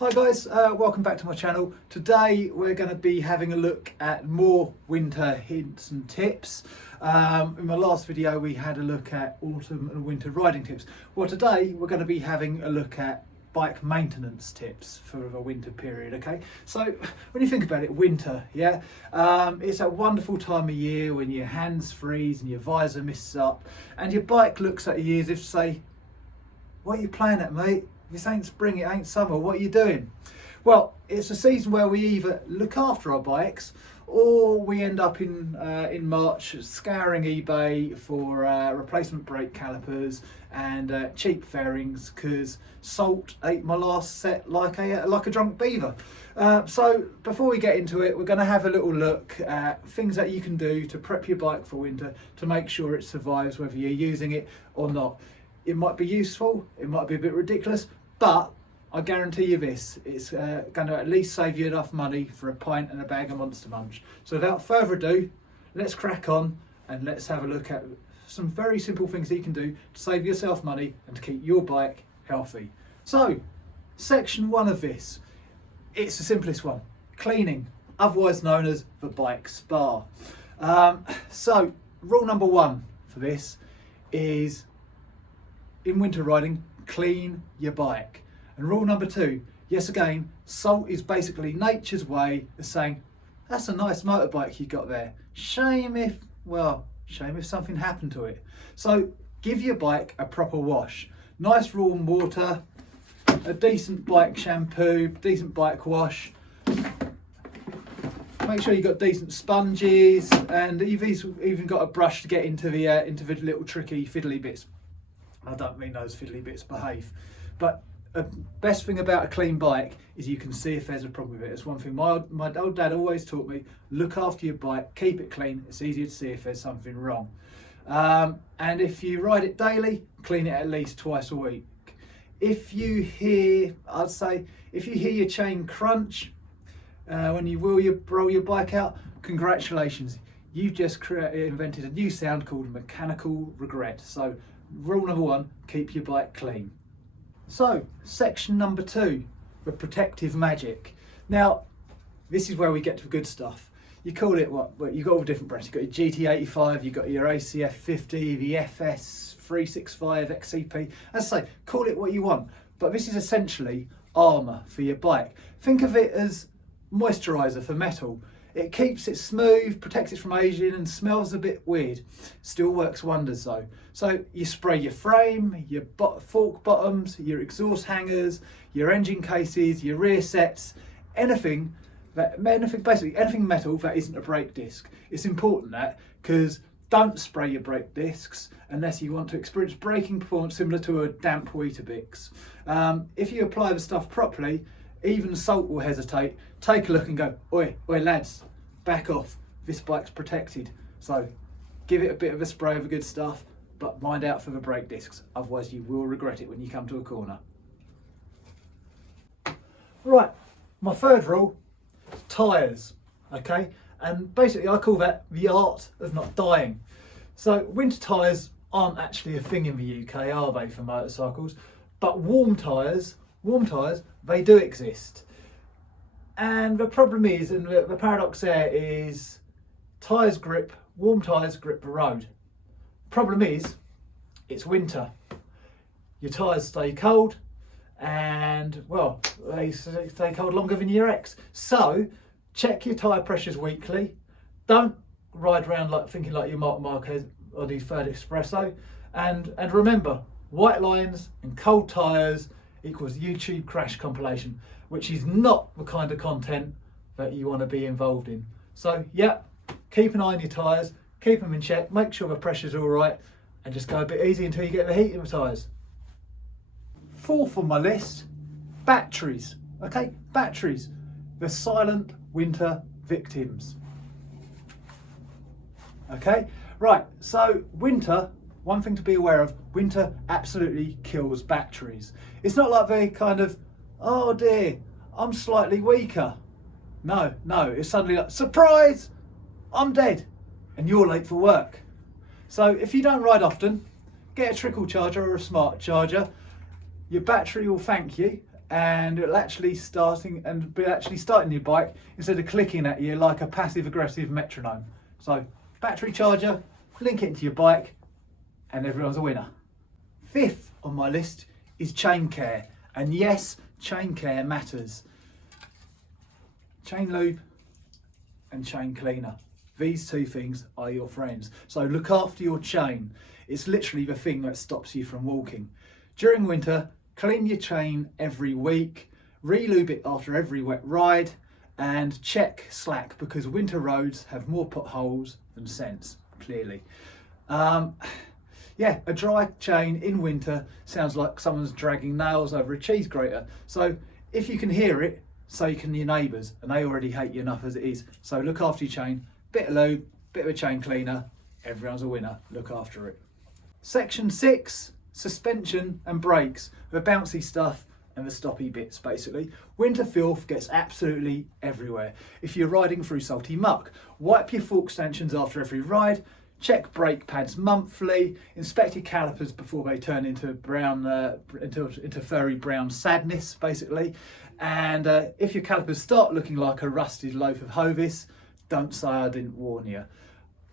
Hi guys, welcome back to my channel. Today we're going to be having a look at more winter hints and tips. In my last video we had a look at autumn and winter riding tips. Well, today we're going to be having a look at bike maintenance tips for the winter period. Okay, so when you think about it, winter, yeah, it's a wonderful time of year when your hands freeze and your visor misses up and your bike looks at you as if to say, "What are you playing at, mate? This ain't spring, it ain't summer, what are you doing?" Well, it's a season where we either look after our bikes or we end up in March scouring eBay for replacement brake calipers and cheap fairings because salt ate my last set like a drunk beaver. So before we get into it, we're going to have a little look at things that you can do to prep your bike for winter to make sure it survives whether you're using it or not. It might be useful, it might be a bit ridiculous, but I guarantee you this, it's going to at least save you enough money for a pint and a bag of Monster Munch. So without further ado, let's crack on and let's have a look at some very simple things that you can do to save yourself money and to keep your bike healthy. So, section 1 of this, it's the simplest one, cleaning, otherwise known as the bike spa. So, rule number 1 for this is, in winter riding, clean your bike. And rule number 2, yes, again, salt is basically nature's way of saying, that's a nice motorbike you got there. Shame if something happened to it. So give your bike a proper wash. Nice warm water, a decent bike shampoo, decent bike wash. Make sure you've got decent sponges and you've even got a brush to get into the little tricky fiddly bits. I don't mean those fiddly bits, behave. But the best thing about a clean bike is you can see if there's a problem with it. It's one thing my old dad always taught me, look after your bike, keep it clean. It's easier to see if there's something wrong. And if you ride it daily, clean it at least twice a week. If you hear your chain crunch when you roll your bike out, congratulations. You've just invented a new sound called mechanical regret. So rule number 1, keep your bike clean. So, section number 2, the protective magic. Now, this is where we get to the good stuff. You call it what? Well, you've got all the different brands. You've got your GT85, you've got your ACF 50, the FS 365, XCP. As I say, call it what you want. But this is essentially armour for your bike. Think of it as moisturiser for metal. It keeps it smooth, protects it from aging and smells a bit weird. Still works wonders though. So you spray your frame, your fork bottoms, your exhaust hangers, your engine cases, your rear sets, anything metal that isn't a brake disc. It's important that, because don't spray your brake discs unless you want to experience braking performance similar to a damp Weetabix. If you apply the stuff properly, even salt will hesitate. Take a look and go, oi lads, back off, this bike's protected. So give it a bit of a spray of the good stuff, but mind out for the brake discs, otherwise you will regret it when you come to a corner. Right, my third rule, tyres, okay? And basically I call that the art of not dying. So winter tyres aren't actually a thing in the UK, are they, for motorcycles? But warm tyres, they do exist. And the problem is, and the paradox there is, warm tyres grip the road. Problem is, it's winter. Your tyres stay cold and, well, they stay cold longer than your ex. So, check your tyre pressures weekly. Don't ride around thinking like you're Marc Marquez or the Third Espresso. And remember, white lines and cold tyres equals YouTube crash compilation, which is not the kind of content that you want to be involved in. So yeah, keep an eye on your tyres, keep them in check, make sure the pressure's all right, and just go a bit easy until you get the heat in the tyres. 4th on my list, batteries. Okay, batteries, the silent winter victims. Okay, right, so winter, one thing to be aware of, winter absolutely kills batteries. It's not like they kind of, oh dear, I'm slightly weaker. No, it's suddenly like, surprise, I'm dead, and you're late for work. So if you don't ride often, get a trickle charger or a smart charger. Your battery will thank you, and it'll actually starting your bike instead of clicking at you like a passive aggressive metronome. So battery charger, link it into your bike, and everyone's a winner. Fifth on my list is chain care, and yes, chain care matters. Chain lube and chain cleaner. These two things are your friends. So look after your chain. It's literally the thing that stops you from walking. During winter, clean your chain every week, re-lube it after every wet ride, and check slack, because winter roads have more potholes than sense, clearly. Yeah, a dry chain in winter sounds like someone's dragging nails over a cheese grater. So if you can hear it, so can your neighbours, and they already hate you enough as it is. So look after your chain, bit of lube, bit of a chain cleaner, everyone's a winner, look after it. Section 6, suspension and brakes, the bouncy stuff and the stoppy bits basically. Winter filth gets absolutely everywhere. If you're riding through salty muck, wipe your fork stanchions after every ride, check brake pads monthly, inspect your calipers before they turn into brown, into furry brown sadness basically. And if your calipers start looking like a rusted loaf of Hovis, don't say I didn't warn you.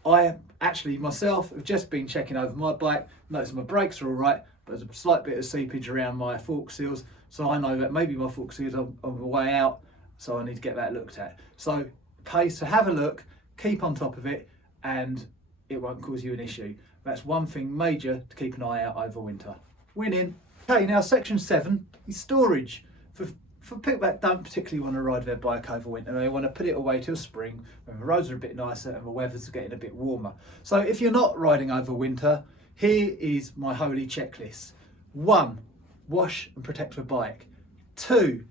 I actually myself have just been checking over my bike, noticed my brakes are all right, but there's a slight bit of seepage around my fork seals, so I know that maybe my fork seals are on the way out, so I need to get that looked at. So it pays to have a look, keep on top of it, and it won't cause you an issue. That's one thing major to keep an eye out over winter. Winning. Okay, now section 7 is storage. For people that don't particularly want to ride their bike over winter, they want to put it away till spring when the roads are a bit nicer and the weather's getting a bit warmer. So if you're not riding over winter, here is my holy checklist. 1, wash and protect the bike. 2,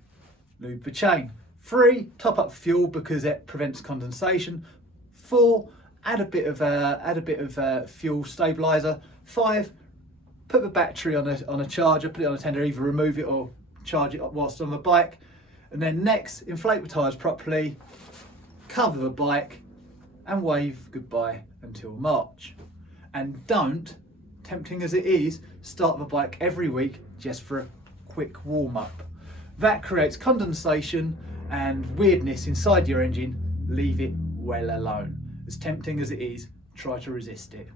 lube the chain. 3, top up fuel because it prevents condensation. 4, add a bit of fuel stabilizer. 5, put the battery on a charger, put it on a tender, either remove it or charge it whilst on the bike. And then next, inflate the tyres properly, cover the bike, and wave goodbye until March. And don't, tempting as it is, start the bike every week just for a quick warm up. That creates condensation and weirdness inside your engine. Leave it well alone. As tempting as it is, try to resist it.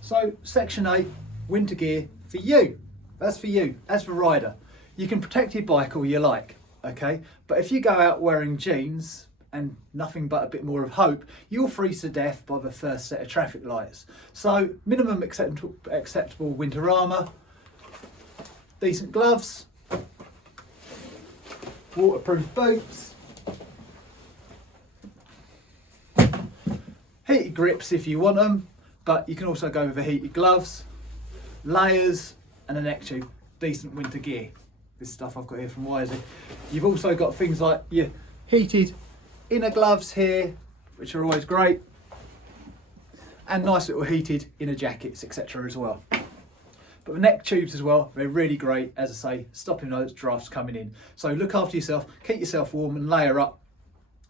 So section 8, winter gear for you. That's for you, as the rider. You can protect your bike all you like, okay? But if you go out wearing jeans and nothing but a bit more of hope, you'll freeze to death by the first set of traffic lights. So minimum acceptable winter armour, decent gloves, waterproof boots, heated grips if you want them, but you can also go with the heated gloves, layers, and a neck tube. Decent winter gear. This stuff I've got here from Wisey. You've also got things like your heated inner gloves here, which are always great, and nice little heated inner jackets, etc. as well. But the neck tubes as well, they're really great, as I say, stopping those drafts coming in. So look after yourself, keep yourself warm and layer up,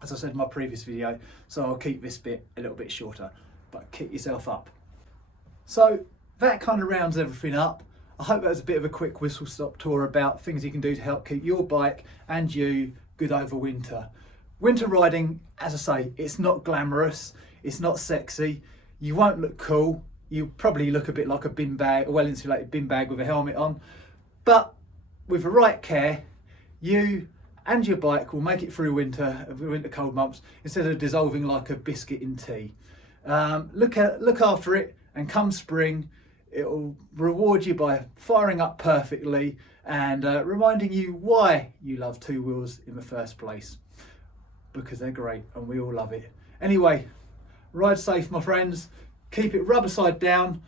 as I said in my previous video. So I'll keep this bit a little bit shorter, but keep yourself up. So that kind of rounds everything up. I hope that was a bit of a quick whistle stop tour about things you can do to help keep your bike and you good over winter. Winter riding, as I say, it's not glamorous, it's not sexy, you won't look cool, you probably look a bit like a bin bag, a well insulated bin bag with a helmet on, but with the right care, you and your bike will make it through winter cold months instead of dissolving like a biscuit in tea. Look after it, and come spring, it'll reward you by firing up perfectly and reminding you why you love two wheels in the first place. Because they're great and we all love it. Anyway, ride safe, my friends. Keep it rubber side down.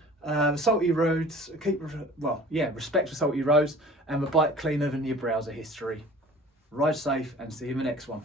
Salty roads, respect for salty roads, and the bike cleaner than your browser history. Ride safe and see you in the next one.